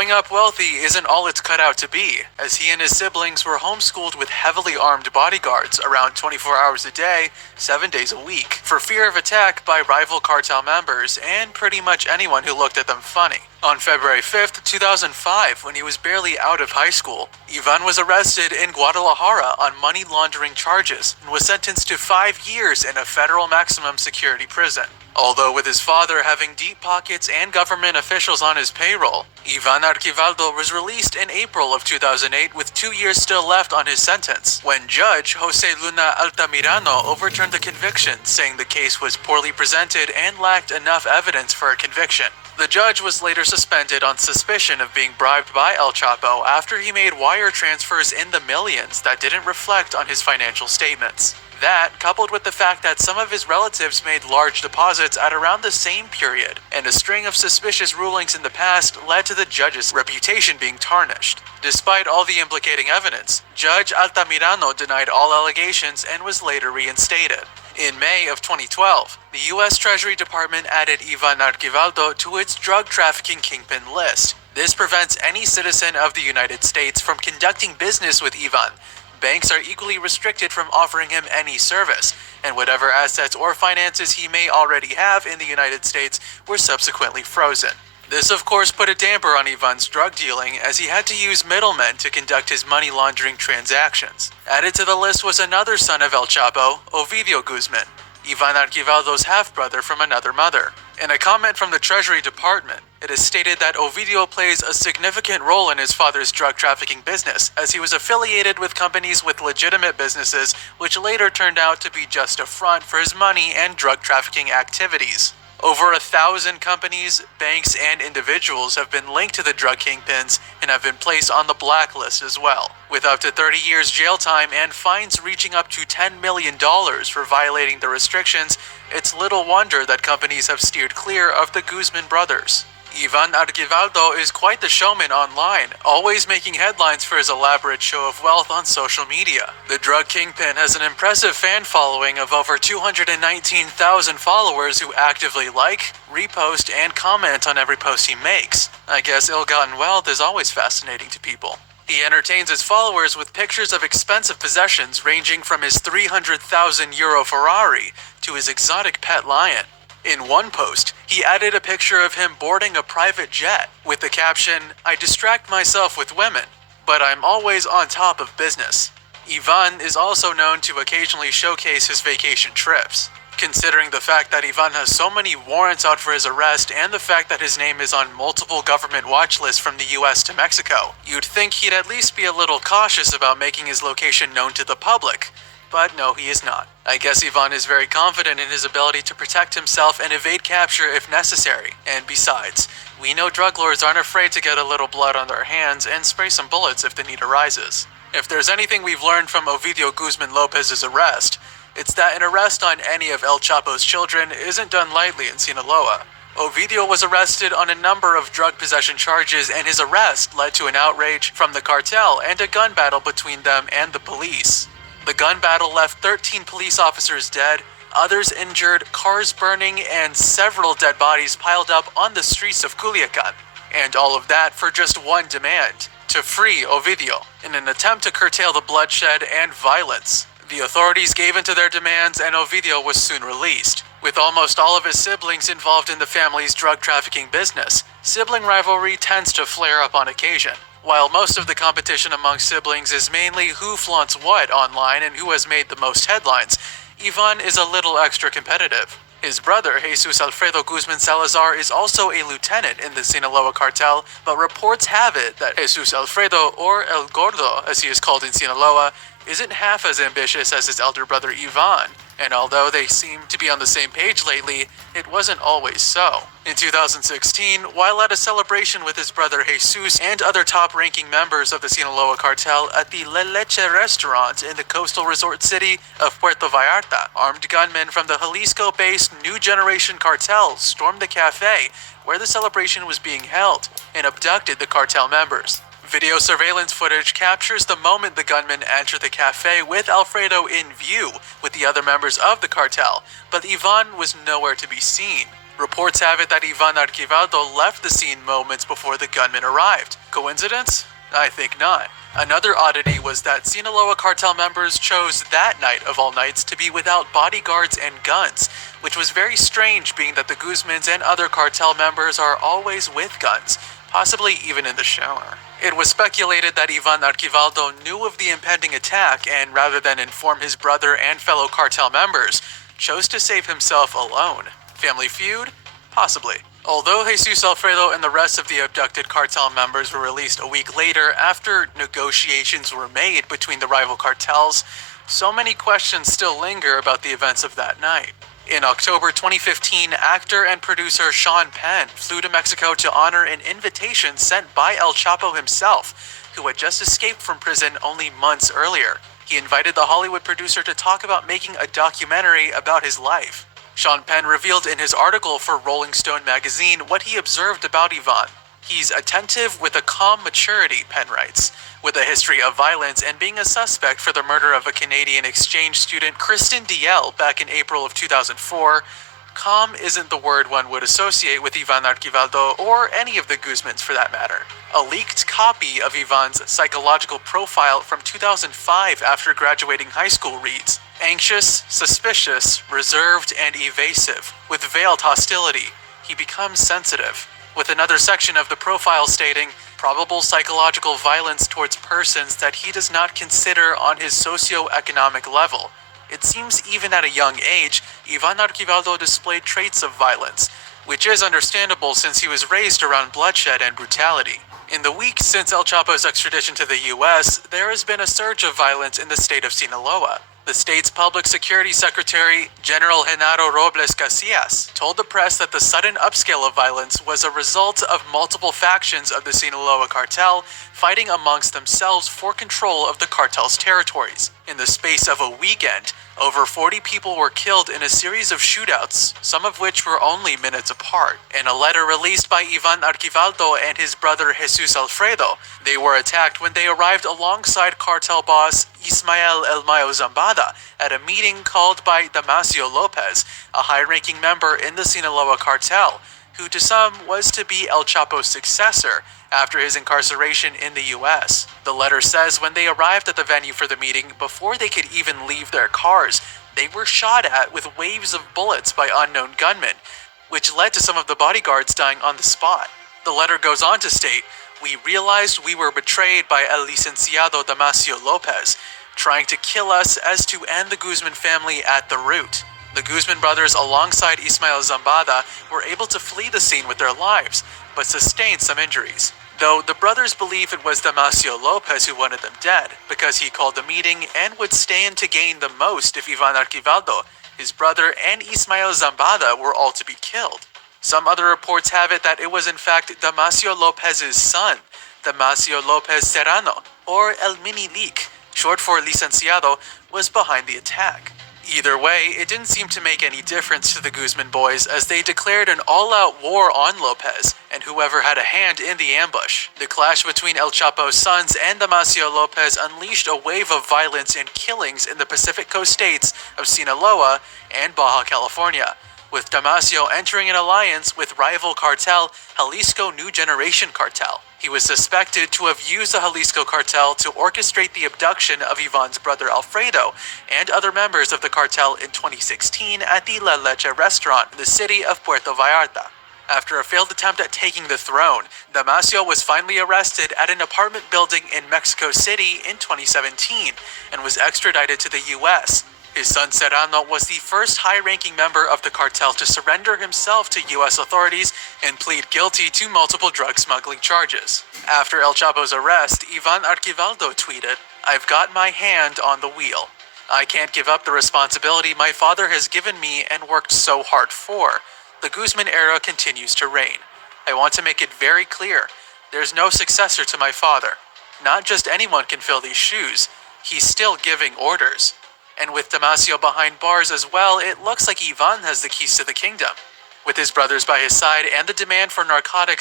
Growing up wealthy isn't all it's cut out to be, as he and his siblings were homeschooled with heavily armed bodyguards around 24 hours a day, 7 days a week, for fear of attack by rival cartel members and pretty much anyone who looked at them funny. On February 5th, 2005, when he was barely out of high school, Ivan was arrested in Guadalajara on money laundering charges and was sentenced to 5 years in a federal maximum security prison. Although with his father having deep pockets and government officials on his payroll, Ivan Arghivaldo was released in April of 2008 with 2 years still left on his sentence, when Judge Jose Luna Altamirano overturned the conviction, saying the case was poorly presented and lacked enough evidence for a conviction. The judge was later suspended on suspicion of being bribed by El Chapo after he made wire transfers in the millions that didn't reflect on his financial statements. That, coupled with the fact that some of his relatives made large deposits at around the same period, and a string of suspicious rulings in the past, led to the judge's reputation being tarnished. Despite all the implicating evidence, Judge Altamirano denied all allegations and was later reinstated. In May of 2012, the U.S. Treasury Department added Ivan Arghivaldo to its drug trafficking kingpin list. This prevents any citizen of the United States from conducting business with Ivan. Banks are equally restricted from offering him any service, and whatever assets or finances he may already have in the United States were subsequently frozen. This of course put a damper on Ivan's drug dealing, as he had to use middlemen to conduct his money laundering transactions. Added to the list was another son of El Chapo, Ovidio Guzman, Ivan Arghivaldo's half-brother from another mother. In a comment from the Treasury Department, it is stated that Ovidio plays a significant role in his father's drug trafficking business, as he was affiliated with companies with legitimate businesses, which later turned out to be just a front for his money and drug trafficking activities. Over 1,000 companies, banks, and individuals have been linked to the drug kingpins and have been placed on the blacklist as well, with up to 30 years jail time and fines reaching up to $10 million for violating the restrictions. It's little wonder that companies have steered clear of the Guzman brothers. Ivan Arghivaldo is quite the showman online, always making headlines for his elaborate show of wealth on social media. The drug kingpin has an impressive fan following of over 219,000 followers who actively like, repost, and comment on every post he makes. I guess ill-gotten wealth is always fascinating to people. He entertains his followers with pictures of expensive possessions ranging from his €300,000 Ferrari to his exotic pet lion. In one post, he added a picture of him boarding a private jet with the caption, "I distract myself with women, but I'm always on top of business." Ivan is also known to occasionally showcase his vacation trips. Considering the fact that Ivan has so many warrants out for his arrest and the fact that his name is on multiple government watch lists from the US to Mexico, you'd think he'd at least be a little cautious about making his location known to the public. But no, he is not. I guess Ivan is very confident in his ability to protect himself and evade capture if necessary. And besides, we know drug lords aren't afraid to get a little blood on their hands and spray some bullets if the need arises. If there's anything we've learned from Ovidio Guzman Lopez's arrest, it's that an arrest on any of El Chapo's children isn't done lightly in Sinaloa. Ovidio was arrested on a number of drug possession charges, and his arrest led to an outrage from the cartel and a gun battle between them and the police. The gun battle left 13 police officers dead, others injured, cars burning, and several dead bodies piled up on the streets of Culiacan. And all of that for just one demand: to free Ovidio, in an attempt to curtail the bloodshed and violence. The authorities gave in to their demands, and Ovidio was soon released. With almost all of his siblings involved in the family's drug trafficking business, sibling rivalry tends to flare up on occasion. While most of the competition among siblings is mainly who flaunts what online and who has made the most headlines, Ivan is a little extra competitive. His brother, Jesus Alfredo Guzman Salazar, is also a lieutenant in the Sinaloa cartel, but reports have it that Jesus Alfredo, or El Gordo as he is called in Sinaloa, isn't half as ambitious as his elder brother Ivan. And although they seem to be on the same page lately, it wasn't always so. In 2016, while at a celebration with his brother Jesus and other top-ranking members of the Sinaloa cartel at the La Leche restaurant in the coastal resort city of Puerto Vallarta, armed gunmen from the Jalisco-based New Generation cartel stormed the cafe where the celebration was being held and abducted the cartel members. Video surveillance footage captures the moment the gunmen enter the cafe with Alfredo in view with the other members of the cartel, but Ivan was nowhere to be seen. Reports have it that Ivan Arghivaldo left the scene moments before the gunman arrived. Coincidence? I think not. Another oddity was that Sinaloa cartel members chose that night of all nights to be without bodyguards and guns, which was very strange being that the Guzmans and other cartel members are always with guns, possibly even in the shower. It was speculated that Ivan Arghivaldo knew of the impending attack and, rather than inform his brother and fellow cartel members, chose to save himself alone. Family feud? Possibly. Although Jesus Alfredo and the rest of the abducted cartel members were released a week later after negotiations were made between the rival cartels, so many questions still linger about the events of that night. In October 2015, actor and producer Sean Penn flew to Mexico to honor an invitation sent by El Chapo himself, who had just escaped from prison only months earlier. He invited the Hollywood producer to talk about making a documentary about his life. Sean Penn revealed in his article for Rolling Stone magazine what he observed about Ivan. He's attentive with a calm maturity, Penn writes, with a history of violence and being a suspect for the murder of a Canadian exchange student, Kristen DL, back in April of 2004. Calm isn't the word one would associate with Ivan Arghivaldo or any of the Guzmans for that matter. A leaked copy of Ivan's psychological profile from 2005 after graduating high school reads, anxious, suspicious, reserved, and evasive. With veiled hostility, he becomes sensitive. With another section of the profile stating, probable psychological violence towards persons that he does not consider on his socio-economic level. It seems even at a young age, Ivan Arghivaldo displayed traits of violence, which is understandable since he was raised around bloodshed and brutality. In the weeks since El Chapo's extradition to the US, there has been a surge of violence in the state of Sinaloa. The state's public security secretary, General Genaro Robles Casillas, told the press that the sudden upscale of violence was a result of multiple factions of the Sinaloa cartel fighting amongst themselves for control of the cartel's territories. In the space of a weekend, over 40 people were killed in a series of shootouts, some of which were only minutes apart. In a letter released by Ivan Arghivaldo and his brother Jesus Alfredo, they were attacked when they arrived alongside cartel boss Ismael El Mayo Zambada at a meeting called by Damasio Lopez, a high-ranking member in the Sinaloa cartel, who to some was to be El Chapo's successor after his incarceration in the US. The letter says when they arrived at the venue for the meeting, before they could even leave their cars, they were shot at with waves of bullets by unknown gunmen, which led to some of the bodyguards dying on the spot. The letter goes on to state, "We realized we were betrayed by El Licenciado Damasio Lopez, trying to kill us as to end the Guzman family at the root." The Guzman brothers, alongside Ismael Zambada, were able to flee the scene with their lives, but sustained some injuries. Though the brothers believe it was Damasio Lopez who wanted them dead, because he called the meeting and would stand to gain the most if Ivan Arghivaldo, his brother, and Ismael Zambada were all to be killed. Some other reports have it that it was in fact Damasio Lopez's son, Damasio Lopez Serrano, or El Mini Leak, short for Licenciado, was behind the attack. Either way, it didn't seem to make any difference to the Guzman boys as they declared an all-out war on Lopez and whoever had a hand in the ambush. The clash between El Chapo's sons and Damasio Lopez unleashed a wave of violence and killings in the Pacific Coast states of Sinaloa and Baja California, with Damasio entering an alliance with rival cartel Jalisco New Generation Cartel. He was suspected to have used the Jalisco cartel to orchestrate the abduction of Ivan's brother Alfredo and other members of the cartel in 2016 at the La Leche restaurant in the city of Puerto Vallarta. After a failed attempt at taking the throne, Damasio was finally arrested at an apartment building in Mexico City in 2017 and was extradited to the US. His son Serrano was the first high-ranking member of the cartel to surrender himself to US authorities and plead guilty to multiple drug smuggling charges. After El Chapo's arrest, Ivan Arghivaldo tweeted, "I've got my hand on the wheel. I can't give up the responsibility my father has given me and worked so hard for. The Guzman era continues to reign. I want to make it very clear, there's no successor to my father. Not just anyone can fill these shoes. He's still giving orders." And with Damasio behind bars as well, it looks like Ivan has the keys to the kingdom. With his brothers by his side and the demand for narcotics